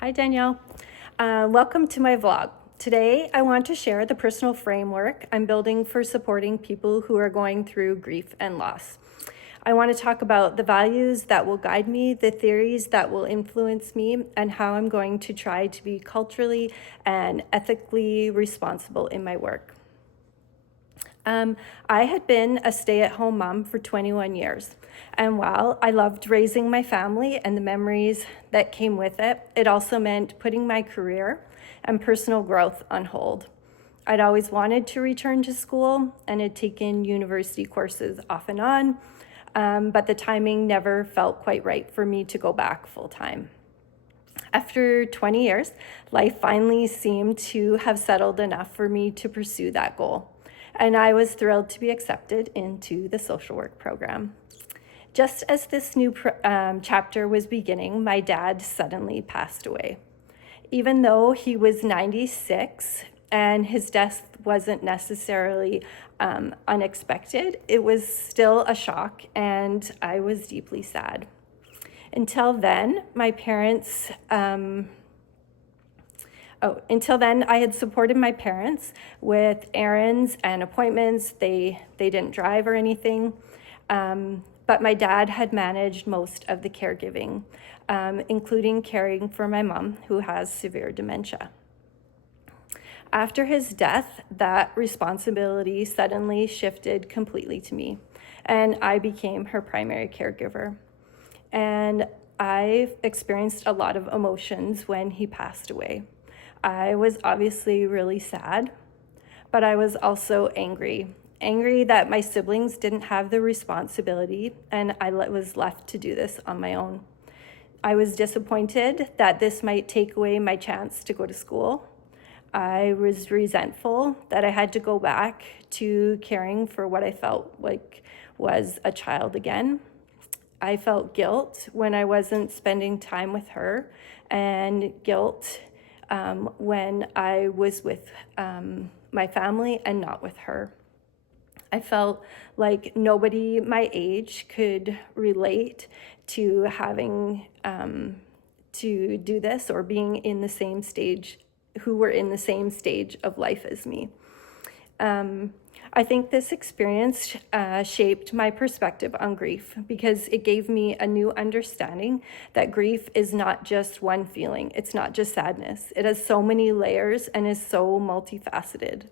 Hi, Danielle. Welcome to my vlog. Today, I want to share the personal framework I'm building for supporting people who are going through grief and loss. I want to talk about the values that will guide me, the theories that will influence me, and how I'm going to try to be culturally and ethically responsible in my work. I had been a stay-at-home mom for 21 years. And while I loved raising my family and the memories that came with it, it also meant putting my career and personal growth on hold. I'd always wanted to return to school and had taken university courses off and on, but the timing never felt quite right for me to go back full-time. After 20 years, life finally seemed to have settled enough for me to pursue that goal. And I was thrilled to be accepted into the social work program. Just as this new chapter was beginning, my dad suddenly passed away. Even though he was 96 and his death wasn't necessarily unexpected, it was still a shock and I was deeply sad. Until then, until then, I had supported my parents with errands and appointments. They didn't drive or anything, but my dad had managed most of the caregiving, including caring for my mom, who has severe dementia. After his death, that responsibility suddenly shifted completely to me, and I became her primary caregiver. And I experienced a lot of emotions when he passed away. I was obviously really sad, but I was also angry that my siblings didn't have the responsibility and I was left to do this on my own. I was disappointed that this might take away my chance to go to school. I was resentful that I had to go back to caring for what I felt like was a child again. I felt guilt when I wasn't spending time with her, and guilt when I was with my family and not with her. I felt like nobody my age could relate to having to do this or being in the same stage, who were in the same stage of life as me. I think this experience shaped my perspective on grief because it gave me a new understanding that grief is not just one feeling. It's not just sadness. It has so many layers and is so multifaceted.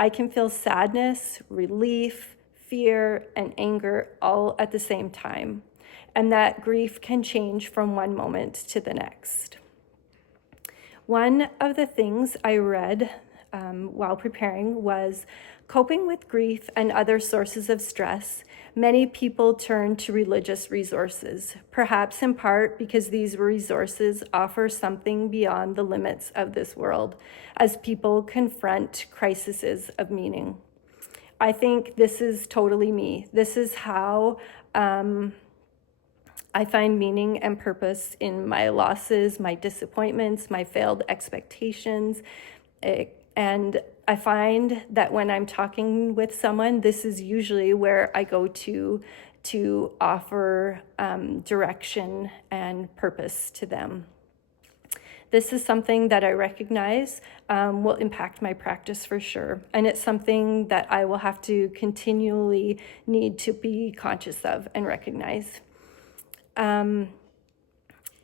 I can feel sadness, relief, fear, and anger all at the same time, and that grief can change from one moment to the next. One of the things I read while preparing was coping with grief and other sources of stress. Many people turn to religious resources, perhaps in part because these resources offer something beyond the limits of this world as people confront crises of meaning. I think this is totally me. This is how I find meaning and purpose in my losses, my disappointments, my failed expectations. And I find that when I'm talking with someone, this is usually where I go to offer direction and purpose to them. This is something that I recognize will impact my practice for sure. And it's something that I will have to continually need to be conscious of and recognize. I'm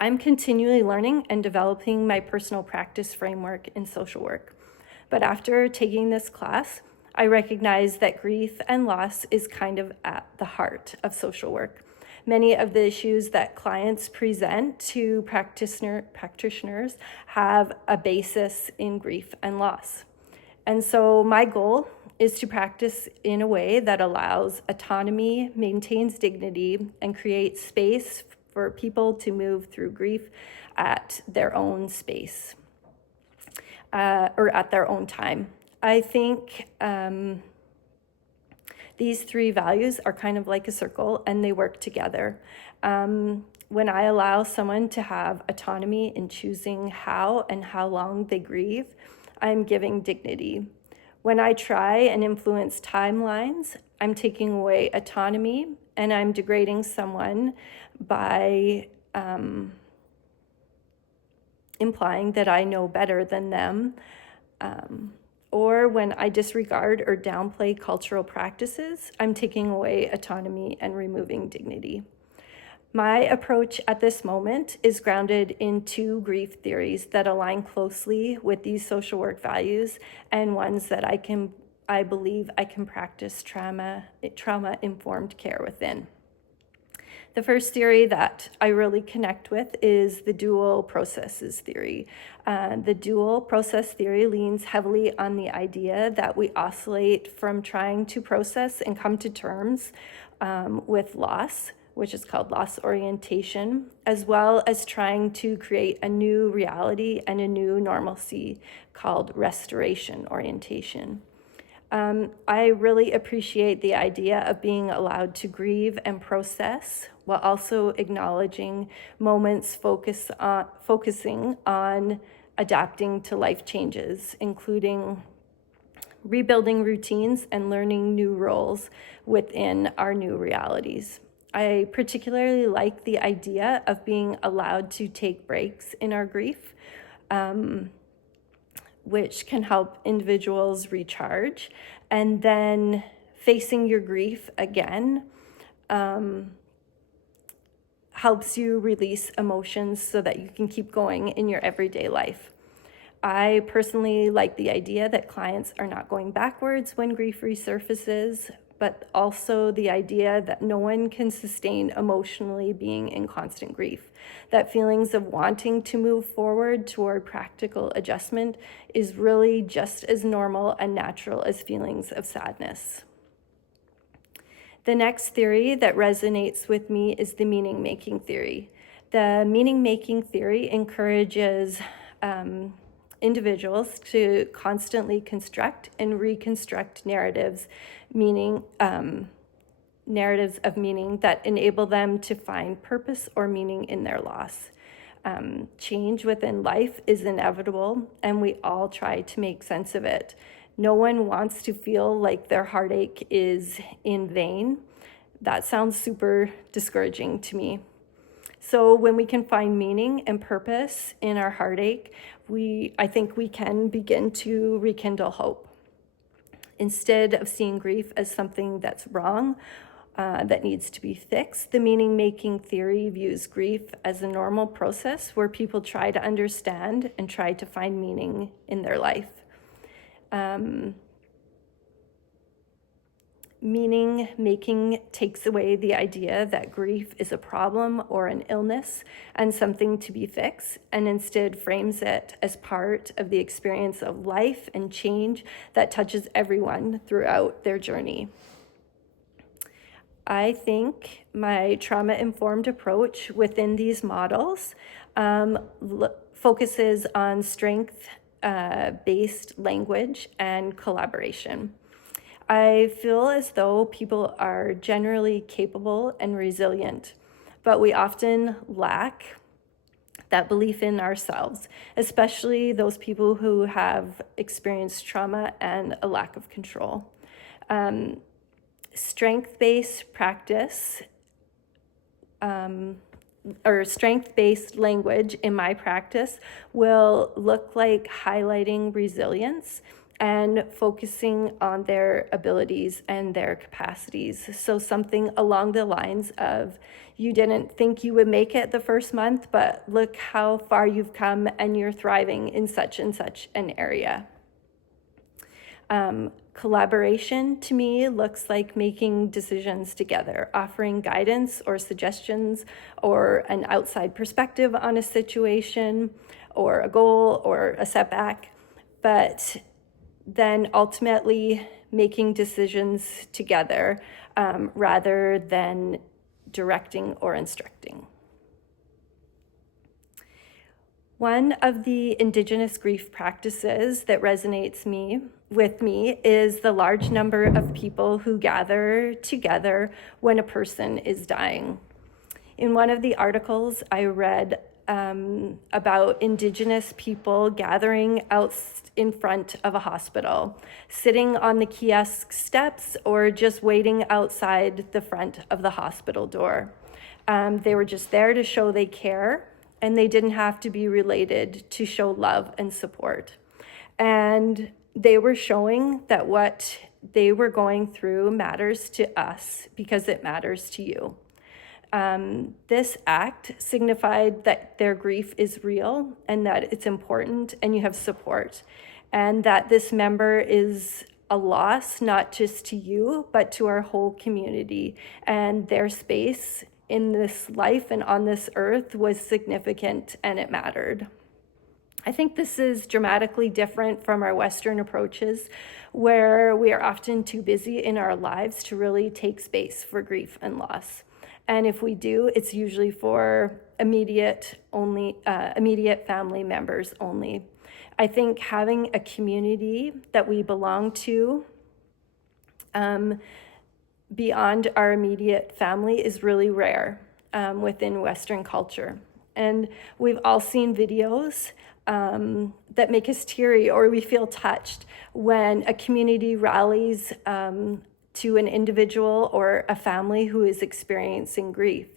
continually learning and developing my personal practice framework in social work. But after taking this class, I recognize that grief and loss is kind of at the heart of social work. Many of the issues that clients present to practitioners have a basis in grief and loss. And so my goal is to practice in a way that allows autonomy, maintains dignity, and creates space for people to move through grief at their own space or at their own time. I think these three values are kind of like a circle and they work together. When I allow someone to have autonomy in choosing how and how long they grieve, I'm giving dignity. When I try and influence timelines, I'm taking away autonomy and I'm degrading someone by implying that I know better than them, or when I disregard or downplay cultural practices, I'm taking away autonomy and removing dignity. My approach at this moment is grounded in two grief theories that align closely with these social work values, and ones that I believe I can practice trauma-informed care within. The first theory that I really connect with is the dual processes theory. The dual process theory leans heavily on the idea that we oscillate from trying to process and come to terms with loss, which is called loss orientation, as well as trying to create a new reality and a new normalcy called restoration orientation. I really appreciate the idea of being allowed to grieve and process while also acknowledging moments focusing on adapting to life changes, including rebuilding routines and learning new roles within our new realities. I particularly like the idea of being allowed to take breaks in our grief, which can help individuals recharge, and then facing your grief again helps you release emotions so that you can keep going in your everyday life. I personally like the idea that clients are not going backwards when grief resurfaces, but also the idea that no one can sustain emotionally being in constant grief. That feelings of wanting to move forward toward practical adjustment is really just as normal and natural as feelings of sadness. The next theory that resonates with me is the meaning-making theory. The meaning-making theory encourages individuals to constantly construct and reconstruct narratives of meaning that enable them to find purpose or meaning in their loss. Change within life is inevitable, and we all try to make sense of it. No one wants to feel like their heartache is in vain. That sounds super discouraging to me. So when we can find meaning and purpose in our heartache, I think we can begin to rekindle hope. Instead of seeing grief as something that's wrong, that needs to be fixed, the meaning-making theory views grief as a normal process where people try to understand and try to find meaning in their life. Meaning-making takes away the idea that grief is a problem or an illness and something to be fixed, and instead frames it as part of the experience of life and change that touches everyone throughout their journey. I think my trauma-informed approach within these models focuses on strength-based language and collaboration. I feel as though people are generally capable and resilient, but we often lack that belief in ourselves, especially those people who have experienced trauma and a lack of control. Strength-based practice or strength-based language in my practice will look like highlighting resilience and focusing on their abilities and their capacities. So something along the lines of, you didn't think you would make it the first month, but look how far you've come and you're thriving in such and such an area. Collaboration to me looks like making decisions together, offering guidance or suggestions or an outside perspective on a situation or a goal or a setback, but then ultimately making decisions together rather than directing or instructing. One of the Indigenous grief practices that resonates with me is the large number of people who gather together when a person is dying. In one of the articles I read about Indigenous people gathering out in front of a hospital, sitting on the kiosk steps or just waiting outside the front of the hospital door. They were just there to show they care and they didn't have to be related to show love and support. And they were showing that what they were going through matters to us because it matters to you. This act signified that their grief is real and that it's important and you have support, and that this member is a loss not just to you, but to our whole community, and their space in this life and on this earth was significant and it mattered. I think this is dramatically different from our Western approaches, where we are often too busy in our lives to really take space for grief and loss. And if we do, it's usually for immediate family members only. I think having a community that we belong to beyond our immediate family is really rare within Western culture. And we've all seen videos that make us teary, or we feel touched when a community rallies to an individual or a family who is experiencing grief.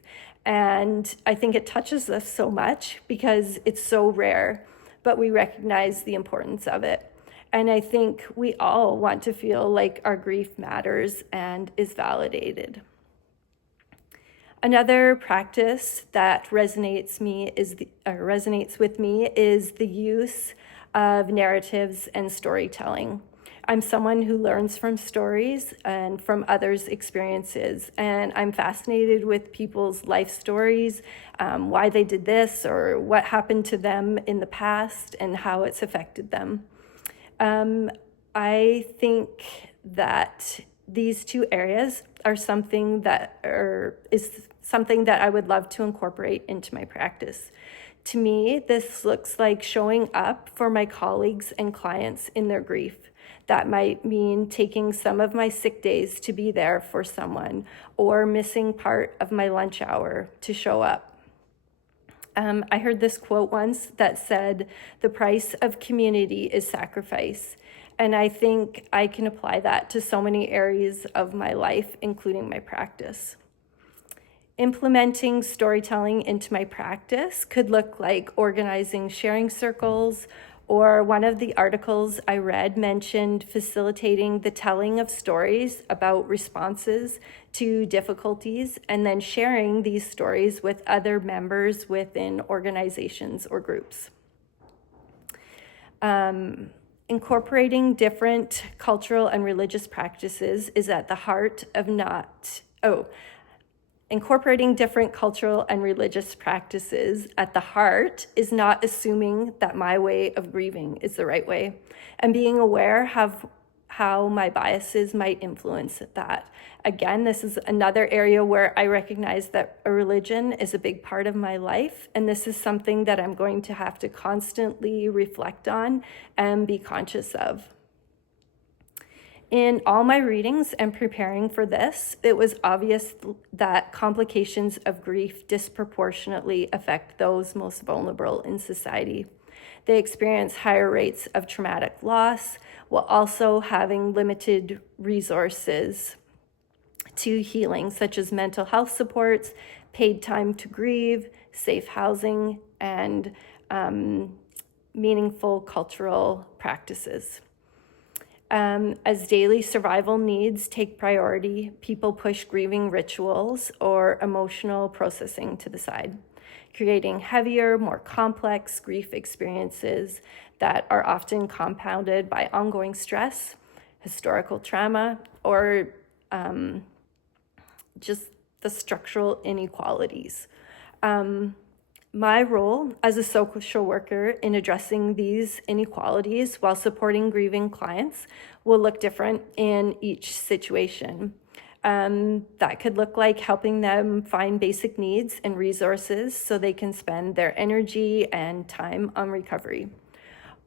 And I think it touches us so much because it's so rare, but we recognize the importance of it. And I think we all want to feel like our grief matters and is validated. Another practice that resonates with me is the use of narratives and storytelling. I'm someone who learns from stories and from others' experiences, and I'm fascinated with people's life stories, why they did this or what happened to them in the past and how it's affected them. I think that these two areas are something that I would love to incorporate into my practice. To me, this looks like showing up for my colleagues and clients in their grief. That might mean taking some of my sick days to be there for someone, or missing part of my lunch hour to show up. I heard this quote once that said, "The price of community is sacrifice." And I think I can apply that to so many areas of my life, including my practice. Implementing storytelling into my practice could look like organizing sharing circles, or one of the articles I read mentioned facilitating the telling of stories about responses to difficulties and then sharing these stories with other members within organizations or groups. Incorporating different cultural and religious practices is at the heart of Incorporating different cultural and religious practices at the heart is not assuming that my way of grieving is the right way, and being aware of how my biases might influence that. Again, this is another area where I recognize that a religion is a big part of my life, and this is something that I'm going to have to constantly reflect on and be conscious of. In all my readings and preparing for this, it was obvious that complications of grief disproportionately affect those most vulnerable in society. They experience higher rates of traumatic loss while also having limited resources to healing, such as mental health supports, paid time to grieve, safe housing, and meaningful cultural practices. As daily survival needs take priority, people push grieving rituals or emotional processing to the side, creating heavier, more complex grief experiences that are often compounded by ongoing stress, historical trauma, or just the structural inequalities. My role as a social worker in addressing these inequalities while supporting grieving clients will look different in each situation. That could look like helping them find basic needs and resources so they can spend their energy and time on recovery.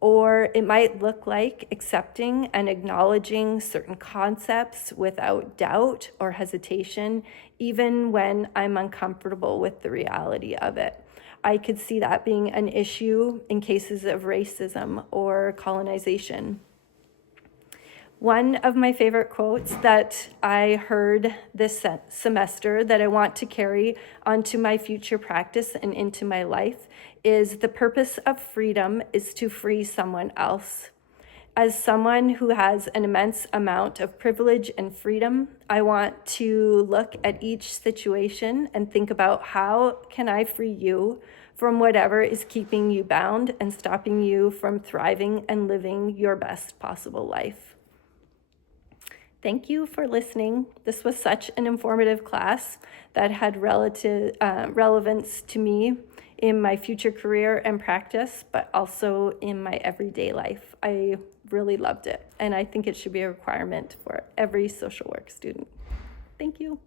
Or it might look like accepting and acknowledging certain concepts without doubt or hesitation, even when I'm uncomfortable with the reality of it. I could see that being an issue in cases of racism or colonization. One of my favorite quotes that I heard this semester that I want to carry onto my future practice and into my life is, "The purpose of freedom is to free someone else." As someone who has an immense amount of privilege and freedom, I want to look at each situation and think about, how can I free you from whatever is keeping you bound and stopping you from thriving and living your best possible life? Thank you for listening. This was such an informative class that had relevance to me in my future career and practice, but also in my everyday life. I really loved it, and I think it should be a requirement for every social work student. Thank you.